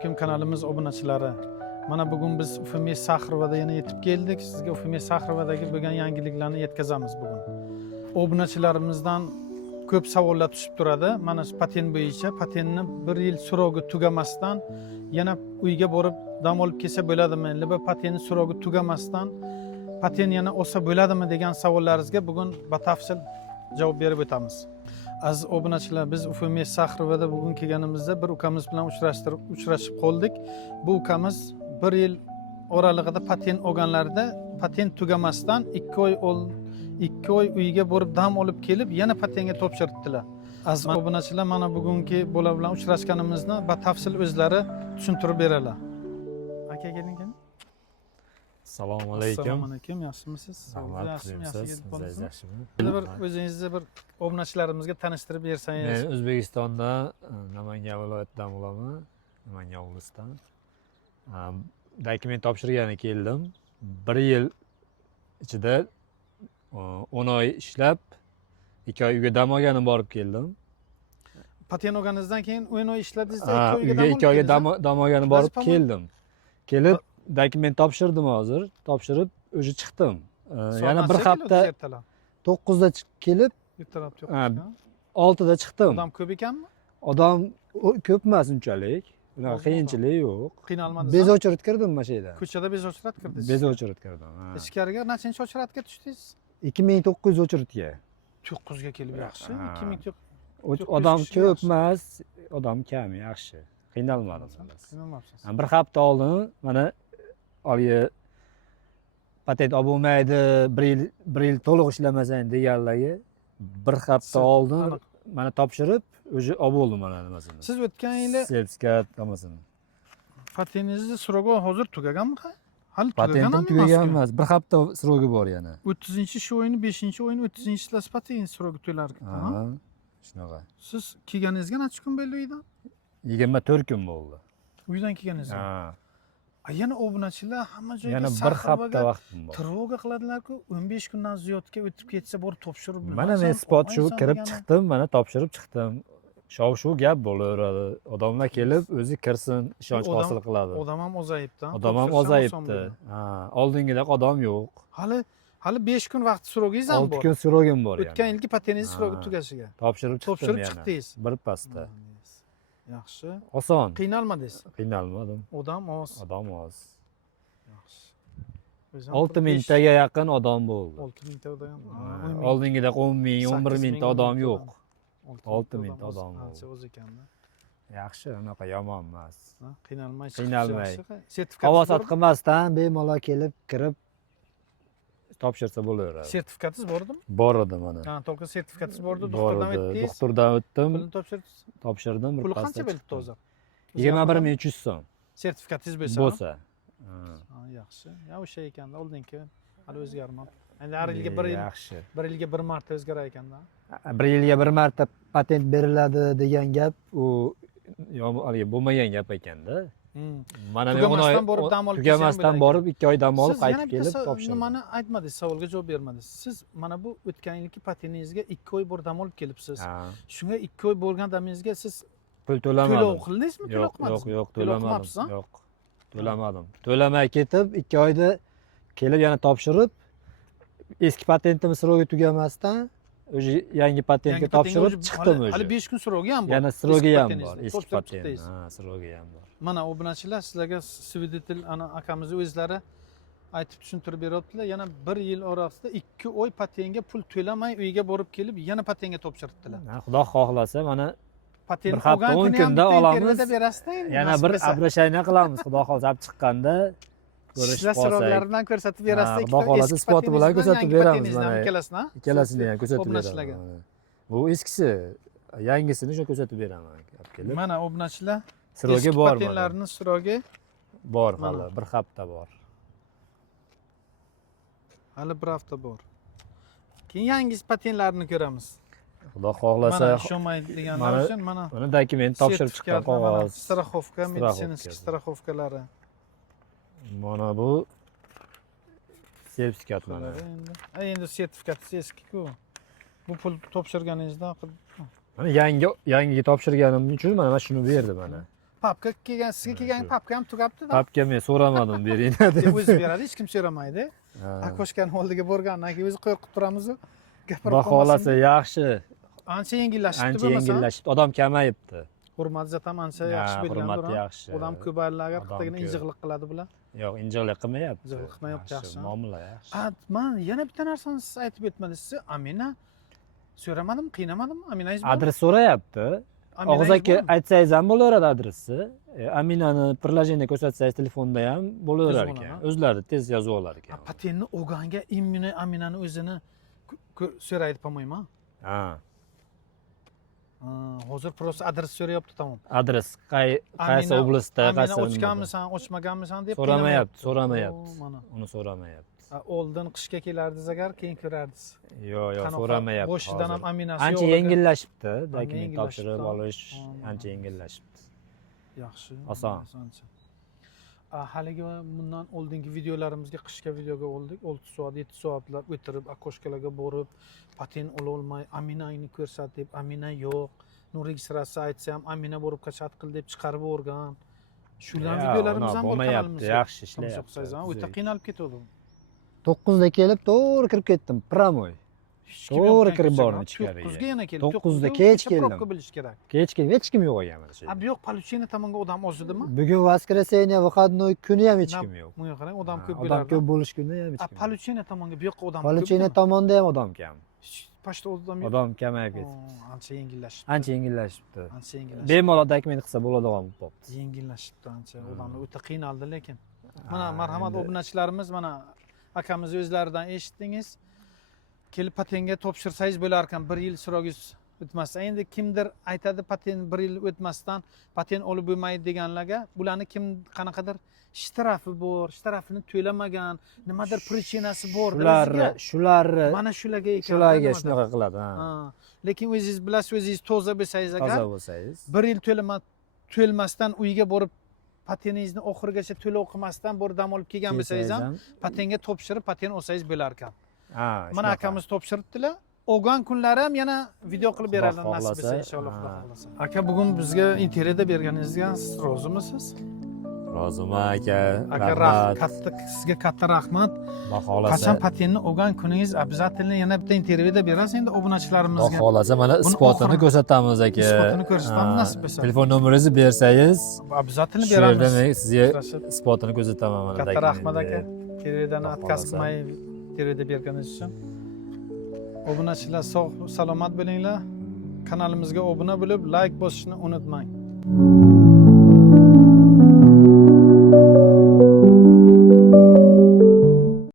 alaykum kanalimiz obunachilari. Mana bugun biz Ufimiy Saxrovada yana yetib keldik. Sizga Ufimiy Saxrovadagi bo'lgan yangiliklarni yetkazamiz bugun. Obunachilarimizdan ko'p savollar tushib turadi. Mana shu patent bo'yicha patentni 1 yil so'rogi tugamasdan yana uyga borib dam olib kelsa bo'ladimi? Liba patentni so'rogi tugamasdan patent yana olsa bo'ladimi degan savollaringizga bugun batafsil javob berib o'tamiz. Aziz obunachilar, biz Ufimiy Saxrovada bugun kelganimizda bir ukamiz bilan uchrashib qoldik. Bu ukamiz 1 yil oralig'ida patent olganlarida patent tugamasdan 2 oy uyga borib dam olib kelib yana patentga topshiribdilar. Aziz obunachilar, mana bugungi bola bilan uchrashganimizni batafsil o'zlari tushuntirib beradilar. Aka keling. Assalomu alaykum. Assalomu alaykum. Yaxshimisiz? Yaxshimi? Yaxshimi? Bir o'zingizni bir obunachilarimizga tanishtirib bersangiz. Men O'zbekistonda Namangan viloyatidan bo'laman. Namangan oblasidan. Dokument topshirgani keldim. 1 yil ichida 10 oy ishlab 2 oy uyga dam olganim borib keldim. Patent olganingizdan keyin 10 oy ishladingizda 2 oyga dam olganim borib keldim. Kelib dokument topshirdim hozir. Topshirib o'sha chiqdim. Yana bir hafta 9 da kelib, 6 da chiqdim. Odam ko'p ekanmi? Odam ko'p emas unchalik. Unaqa qiyinchilik yo'q. Qiynalmadingiz? Bezochirat kirdim mana shu yerda. Ko'chada bezochirat kirdingiz. Bezochirat kirdim. Ichkariga nechinchi ochiratga tushdingiz? 2900 ochiratga. 9 ga kelib yaxshi. 2900. Odam ko'p emas, odam kam, yaxshi. Qiynalmadim. Qiynalmabsiz. Bir hafta oldin mana oliy patent olib bo'lmaydi, 1 yil to'liq ishlamasang deganlarga 1 hafta oldin mana topshirib, o'zi olib oldim mana nimasini. Siz o'tgan yili sertifikat nimasini. Patentingizni srogi hozir tugaganmi? Hali patentim tugagan emas, 1 hafta srogi bor yana. 30-shu o'yini, 5-o'yini 30-da patent srogi to'lar. Ha, shunaqa. Siz kelganingizga necha kun bo'ldi uydan? 24 kun bo'ldi. Uydan kelganingizga? Ha. Yana obunachilar hamma joyga yana 1 hafta vaqtim bor. Trevoga qiladilar-ku, 15 kundan ziyodga o'tib ketsa borib topshirib bilmasam. Mana men spot shu kirib chiqdim, mana topshirib chiqdim. Shov-shuv gap bo'laveradi. Odamlar kelib o'zi kirsin, ishonch hosil qiladi. Odam ham ozayibdi. Odam ham ozayibdi. Ha, oldingidek odam yo'q. Hali 5 kun vaqt so'rogingiz ham bor. 6 kun so'rogim bor yana. O'tgan yilgi patentingiz so'rogi tugashiga. Topshirib chiqdingiz. Bir pasda. Yaxshi. Oson. Qiynalmadingiz? Qiynalmadim. Odam oz. Odam oz. Yaxshi. 6000 taga yaqin odam bo'ldi. 6000 ta odam. Oldingidek 10 000, 11 000 ta odam yo'q. 6000 ta odam bo'ldi. Ancha o'z ekanda. Yaxshi, unaqa yomon emas. Qiynalmay. Sertifikat havosat qilmasdan bemalol kelib, kirib topshirsa bo'laveradi. Sertifikatingiz bordimi? Bor edi mana. Ha, to'g'ri sertifikatiniz bordi, doktordan o'tdingiz. Doktordan o'tdim. Pulni topshirdingiz. Topshirdim. Puli qancha bo'libdi hozir? 21300 so'm. Sertifikatingiz bo'lsa. Ha, yaxshi. Ya o'sha ekanda, oldingi hali o'zgarmadi. Endi har yilga 1 yil. Yaxshi. 1 yilga 1 marta o'zgarar ekanda. 1 yilga 1 marta patent beriladi degan gap u bo'lmagan gap ekanda. Mana men tugamasdan borib dam olib tugamasdan borib 2 oy dam olib qaytib kelib topshirdim. Siz nimani aytmadingiz, savolga javob bermadingiz. Siz mana bu o'tgan yilgi patentingizga 2 oy bor dam olib kelibsiz. Shunga 2 oy bo'lgan damingizga siz pul to'lamadim. To'lov qildingizmi, to'lamadim? Yo'q, to'lamadim. Yo'q. To'lamadim. To'lamay ketib 2 oyda kelib yana topshirib eski patentim srogi tugamasdan o'sha yangi patentga topshirib chiqdim o'sha. Hali 5 kun srogi ham bor. Yana srogi ham bor, eski patent. Ha, srogi ham bor. Mana obunachilar sizlarga svидетель ana akamiz o'zlari aytib tushuntirib beryaptilar. Yana 1 yil orasida 2 oy patentga pul to'lamay uyga borib kelib yana patentga topshiribdilar. Xudo xohlasa mana patent bir hafta 10 kunda olamiz. Yana bir обращение qilamiz. Xudo xohlasa olib chiqqanda ko'rishib qolsak. Sroglaridan ko'rsatib berasiz. Xudo xohlasa spot bilan ko'rsatib beramiz mana. Ikkalasini ham ko'rsatib obunachilarga. Bu eskisi, yangisini shu ko'rsatib beraman. Mana obunachilar srogi bor. Patentlarning srogi bor hali, 1 hafta bor. Hali 1 hafta bor. Keyin yangi patentlarni ko'ramiz. Xudo xohlasa. Mana shomay deganlar uchun mana dokument topshirib chiqqan qog'oz. Страховка, медицинский страховкалari. Mana bu sertifikat mana. Endi sertifikatingiz eski-ku. Bu pul topshirganingizda mana yangi topshirganim uchun mana shuni berdi mana. Papka kelgan, sizga kelgan papka ham tugabdi-da. Papka men so'ramadim bering deb. O'zi beradi, hech kim so'ramaydi. Akoshkani oldiga borgandan keyin o'zi qo'rqib turamiz-ku. Gapirib Baholasa yaxshi. Ancha yengillashibdi Ancha bo'lmasa. yengillashibdi. Odam kamayibdi. Hurmat zatam ancha yaxshi bergan. Hurmati yaxshi. Odam ko'paylarga qitagina injiqlik qiladi bular. Yo'q, injiqlik qilmayapti. Injiqlik qilmayapti, yaxshi. Muomala yaxshi. Men yana bitta narsani siz aytib o'tmadingiz. Amina so'ramadim, qiynamadim. Aminangiz Adres so'rayapti. Og'iz aka aytsangiz ham bo'laveradi adresni. Aminani prilojeniyada ko'rsatsangiz telefonda ham bo'laverar ekan. O'zlari tez yozib olar ekan. Patentni olganga immuniy Aminani o'zini so'raydi, по-моему. Ha. Hozir просто adres so'rayapti, tamom. Adres qaysi oblastda, qaysi ochganmisan, ochmaganmisan deb so'ramayapti. Uni so'ramayapti. Oldin qishga kelardingiz agar, keyin ko'rardingiz. Yo'q, so'ramayapti. Boshidan ham Aminasi ancha yengillashibdi. Dokument topshirib olish ancha yengillashibdi. Yaxshi. Oson. Haligi bundan oldingi videolarimizga, qishga videoga oldik. 6 soat, 7 soatlar o'tirib, akoshkalarga borib, patent ola olmay, Aminani ko'rsatib, Amina yo'q. Nu registratsiya aytsa ham Amina borib qachat qil deb chiqarib o'rgan. Shular videolarimiz ham bor kanalimizda. Yaxshi ishlayapti. O'ta qiynalib ketdim. 9 da kelib, to'g'ri kirib ketdim, promoy. To'g'ri kirib bordim ichkariga. 9 ga yana keldim. 9 da kech keldim. Probka bilish kerak. Kech keldim, hech kim yo'q ekan mana shu. Bu yo'q, Paluchina tomonga odam ozidimi? Bugun воскресенье, выходной kuni ham hech kim yo'q. Bunga qarang, odam ko'p bo'lardi. Odam ko'p bo'lish kuni ham hech kim. Paluchina tomonga bu yoqqa odam ko'p. Paluchina tomonda ham odam kam. Pashta odam yo'q. Odam kamayib ketdi. Ancha yengillashibdi. Ancha yengillashibdi. Ancha yengillashibdi. Bemalol dokument qilsa bo'ladigan bo'lib qolibdi. Yengillashibdi ancha. Odamlar o'ta qiynaldi lekin. Mana marhamat obunachilarimiz, mana akamiz o'zlaridan eshitdingiz. Kelib patentga topshirsangiz bo'lar ekan, 1 yil srogingiz o'tmasa. Endi kimdir aytadi, patent 1 yil o'tmasdan patent olib bo'lmaydi deganlarga, bularni kim qanaqadir shtrafi bor, shtrafini to'lamagan, nimadir prichinasi bor. Shularni mana shularga shunaqa qiladi, Lekin o'zingiz bilasiz, o'zingiz toza bo'lsangiz agar, toza bo'lsangiz, 1 yil to'lmasdan uyga borib patentingizni oxirigacha to'lov qilmasdan borib dam olib kelgan bo'lsangiz ham, patentga topshirib patent olsangiz bo'lar ekan. Mana akamiz topshiribdilar. Olgan kunlari ham yana video qilib beradi, nasib etsa inshaalloh, Xudo xolasa. Aka, bugun bizga intervyuda berganingizga siz rozimisiz? Roziman aka. Sizga katta rahmat. Baholasa. Qachon patentni olgan kuningiz обязательно yana bitta intervyuda berasiz endi obunachilarimizga. Baholasa mana isbotini ko'rsatamiz aka. Isbotini ko'rsatamiz nasib etsa. Telefon nomeringizni bersangiz, обязательно beramiz. Shu yerda men sizga isbotini ko'rsataman mana. Katta rahmat aka. Intervyudan отказ qilmay intervyuda berganingiz uchun. Obunachilar sog' salomat bo'linglar. Kanalimizga obuna bo'lib, like bosishni unutmang.